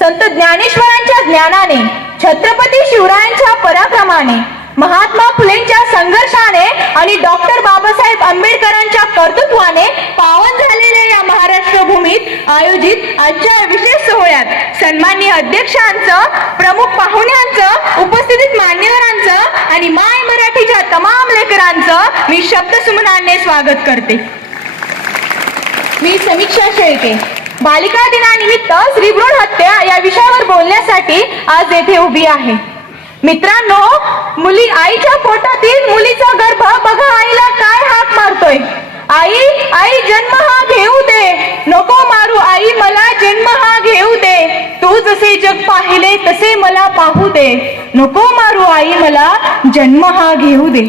संत ज्ञानेश्वरांच्या ज्ञानाने छत्रपती शिवरायांच्या पराक्रमाने महात्मा फुलेंच्या संघर्षाने आणि डॉक्टर बाबासाहेब आंबेडकरांच्या कर्तृत्वाने पावन झालेल्या या महाराष्ट्र भूमीत आयोजित आजच्या विशेष सोहळ्यात सन्माननीय अध्यक्षांचं प्रमुख पाहुण्यांचं उपस्थितीत मान्यवरांचं आणि माय मराठीच्या तमाम लेकरांचं मी शब्दसुमनाने स्वागत करते. मी समीक्षा शेळके. बालिका दिनानिमित्त स्त्रीभ्रूण हत्या या विषयावर बोलण्यासाठी आज येथे उभी आहे. मित्रांनो मुली आईच्या पोटातील मुलीचा गर्भ बघा आईला काय हाक मारतोय. आई आई जन्म हा घेऊ दे. नको मारू आई मला जन्म हा घेऊ दे. तू जसे जग पाहिले तसे मला पाहू दे. नको मारू आई मला जन्म हा घेऊ दे.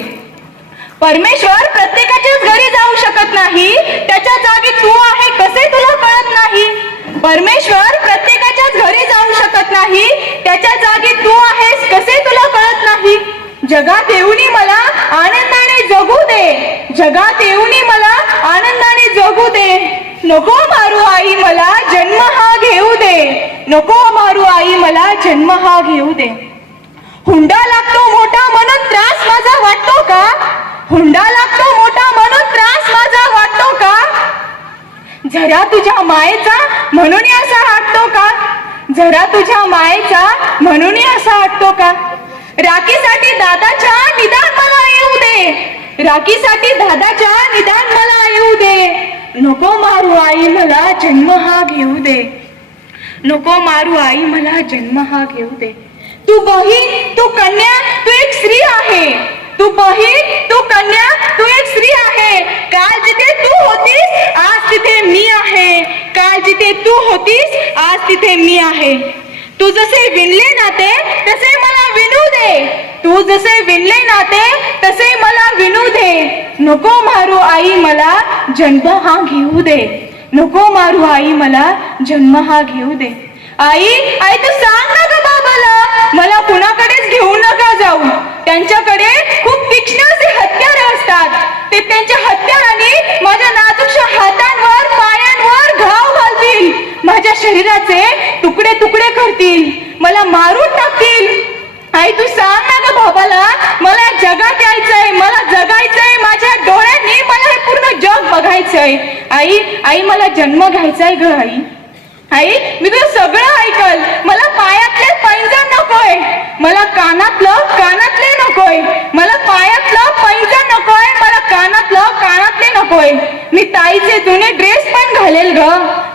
परमेश्वर प्रत्येकाच्याच घरी जाऊ शकत नाही. त्याच्या जागी तू आहे कसे तुला परमेश्वर प्रत्येकाच्याच घरी जाऊ शकत नाही. त्याच्या जागी तू आहेस कसे तुला कळत नाही? जगात येऊनी मला आनंदाने जगू दे. जगात येऊनी मला आनंदाने जगू दे. नको मारू आई मला जन्म हा घेऊ दे. नको मारू आई मला जन्म हा घेऊ दे. हुंडा लागतो मोठा म्हणून त्रास माझा वाटतो का? हुंडा लागतो मोठा म्हणून त्रास माझा वाटतो का? जरा तुझ्या मायेचा म्हणून असा हाटतो का? जरा तुझ्या मायेचा म्हणून असा वाटतो का? राखीसाठी दादाच्या निदान मला येऊ दे. राखीसाठी दादाच्या निदान मला येऊ दे. नको मारू आई मला जन्म हा घेऊ दे. नको मारू आई मला जन्म हा घेऊ दे. तू बहीण तू कन्या तू एक स्त्री आहे. तू बहीण तू कन्या तू एक स्त्री आहे काल जिथे तू होतीस आज तिथे मी आहे काल जिथे तू होतीस आज तिथे मी आहे तू जसे विणले नाते तसे मला विनू दे. तू जसे विणले नाते तसे मला विनू दे. नको मारू आई मला जन्म हा घेऊ दे. नको मारू आई मला जन्म हा घेऊ दे. आई आई तू सांग ना ग बाबाला मला कुणाकडेच घेऊ नका जाऊ. त्यांच्याकडे खूप तीक्ष्ण असे हत्यारे असतात. ते त्यांच्या हत्याराने मारून टाकतील. आई तू सांग ना ग बाबाला मला जगात यायचंय मला जगायचंय माझ्या डोळ्यांनी मला हे पूर्ण जग बघायचंय. आई आई मला जन्म घ्यायचाय ग आई. आई मी तुझं सगळं ऐकल. मला पायातले पैंजण नकोय. मला कानातलं कानातले नकोय. मला पायातलं पैंजण नकोय मला कानातलं कानातले नकोय. मी ताईचे जुने ड्रेस पण घालेल ग.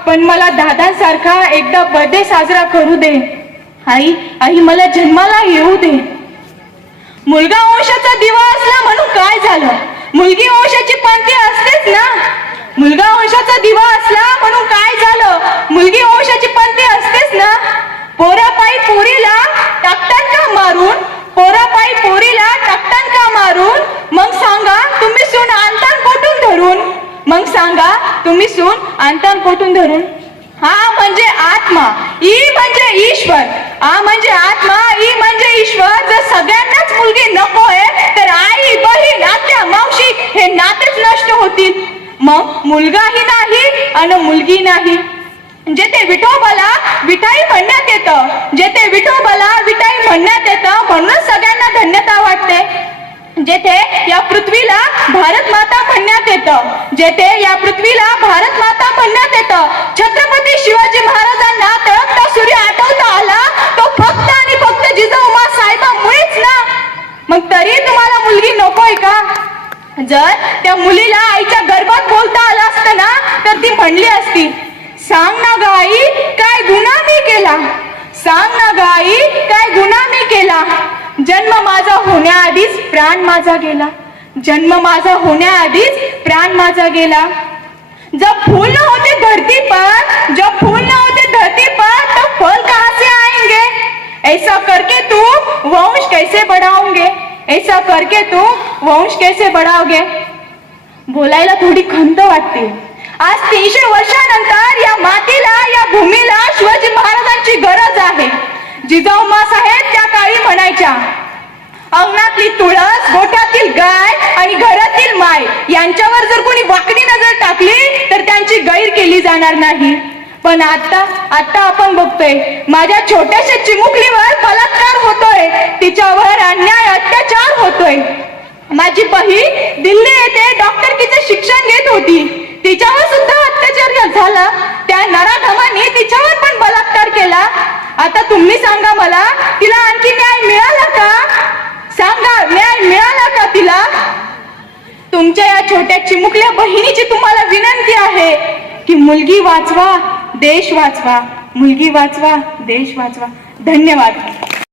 पण मला दादांसारखा एकदा बर्थडे साजरा करू दे. आई आई मला जन्माला येऊ दे. मुलगा वंशाचा दिवा असला म्हणून काय झालं? मुलगी वंशाची पंथी असतेच ना. मुलगा वंशाचा दिवा असला म्हणून काय झालं? मुलगी वंशाची पंथी असतेच ना. पोरापायी पोरीला टाकतात का मारून? पोरापायी पोरीला टाकतात का मारून? मग सांगा तुम्ही सून आणतान कोठून धरून? मग सांगा तुम्ही सून आणतान कोठून धरून? हा म्हणजे आत्मा ई म्हणजे ईश्वर आ म्हणजे आत्मा ई म्हणजे ईश्वर. जर सगळ्यांनाच मुलगी नको आहे तर आई बहीण आत्या मावशी हे नातेच नष्ट होतील. मग मुलगाही नाही आणि मुलगी नाही. जेथे विठोबाला विठाई म्हणण्यात येतं जेथे विठोबाला विठाई म्हणण्यात येतं म्हणूनच जेथे या पृथ्वीला भारत माता म्हणण्यात येतं. जेथे या पृथ्वीला भारत माता म्हणण्यात येतं. छत्रपती शिवाजी महाराजांना तळपता सूर्य आठवता आला तो फक्त आणि फक्त जिजाऊ साहेबांमुळेच ना. मग तरी तुम्हाला मुलगी नकोय का? जर त्या मुलीला आईच्या गर्भात बोलता आला असतं ना तर ती म्हणली असती सांग ना ग आई काय गुन्हा मी केला? सांग ना ग आई काय गुन्हा मी केला? जन्म माझा होण्याआधीच प्राण माझा गेला. जन्म माझा होण्याआधीच प्राण माझा गेला. जब फूल न होते धरती पर जब फूल न होते धरती पर तो फल कहाँ से आएंगे? ऐसा करके तू वंश कैसे बढ़ाओगे? ऐसा करके तू वंश कैसे बढ़ाओगे? बोलायला थोडी खंत वाटते. आज तीनशे वर्षानंतर या मातीला या भूमीला शिवाजी महाराजांची गरज आहे. जिजाऊ साहेब त्या काळी म्हणायच्या अंगणातली तुळस गोठ्यातील गाय आणि घरातील माय यांच्यावर जर कोणी वाकडी नजर टाकली तर त्यांची गैर केली जाणार नाही. पण आता आता आपण बघतोय माझ्या छोट्याशा चिमुकलीवर बलात्कार होतोय तिच्यावर अन्याय अत्याचार होतोय. माझी बहीण दिल्ली येथे डॉक्टरकीचे शिक्षण घेत होती. तिच्यावर सुद्धा अत्याचार झाला. त्या नरा तिच्यावर पण बलात्कार केला आता तुम्ही सांगा मला तिला आणखी न्याय मिळाला का? सांगा न्याय मिळाला का तिला? तुमच्या या छोट्या चिमुकल्या बहिणीची तुम्हाला विनंती आहे की मुलगी वाचवा देश वाचवा मुलगी वाचवा देश वाचवा. धन्यवाद.